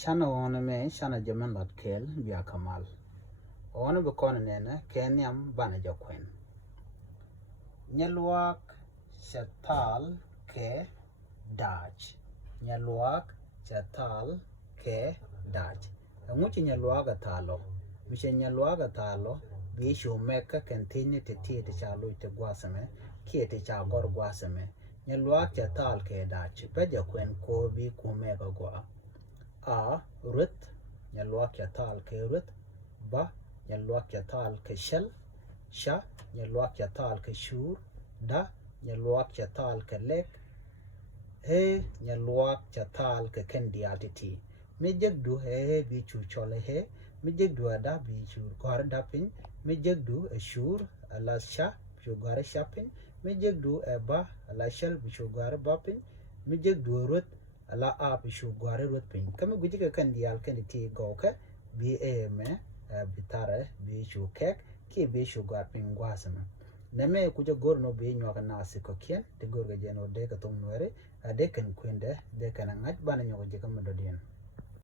Shana wana me shana jaman lat kel biya kamal. Wana bukona nena kenyam bana jakwen. Nyalwak shatal ke daj. Nyalwak shatal ke daj. Nguchi nyalwaga talo. Mishe nyalwaga talo bishu meka kentini titi te chalo ite guasame kie te chagor guasame. Nyalwak shatal ke daj. Peja kwen ko bi kumega gua. A rut nyalwak yatal ke rut. Ba nyalwak yatal ke shell. Sha nyalwak yatal ke shur. Da nyalwak yatal ke lek. He nyalwak yatal ke kendi atiti. Mijegdu he bi chu chole he. Mijegdu ada bi chu gwar dapin. Mijegdu shur ala sha bi gwar shapin. Mijegdu ba ala shell bi chu gwar bapin. Mijegdu rut ala a bishu gware rut pin kama gujike kan dial kan ti goka bi me bitare bi shu kek ki bi shu gwar pin gwasama neme kuja gorno bi nyoka nasi ko kien te gorga jeno de ka tum nuere de kan kwende de kan ngaj bana nyoka jika madodien